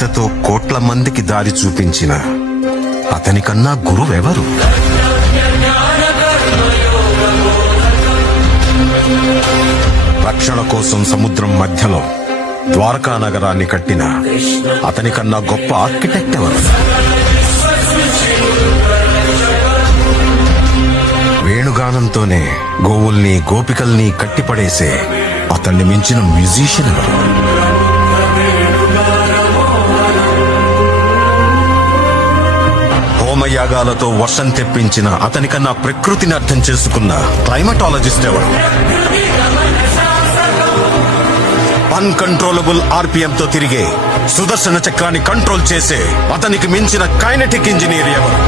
గీతతో కోట్ల మందికి దారి చూపించిన అతనికన్నా గురువెవరు? రక్షణ కోసం సముద్రం మధ్యలో ద్వారకా నగరాన్ని కట్టిన అతనికన్నా గొప్ప ఆర్కిటెక్ట్ ఎవరు? వేణుగానంతోనే గోవుల్ని గోపికల్ని కట్టిపడేసే అతన్ని మించిన మ్యూజిషియన్ ఎవరు? హోమయాగాలతో వర్షం తెప్పించిన అతనికన్నా ప్రకృతిని అర్థం చేసుకున్న క్లైమటాలజిస్ట్ ఎవరు? అన్కంట్రోలబుల్ ఆర్పిఎం తో తిరిగే సుదర్శన చక్రాన్ని కంట్రోల్ చేసే అతనికి మించిన కైనెటిక్ ఇంజనీర్ ఎవరు?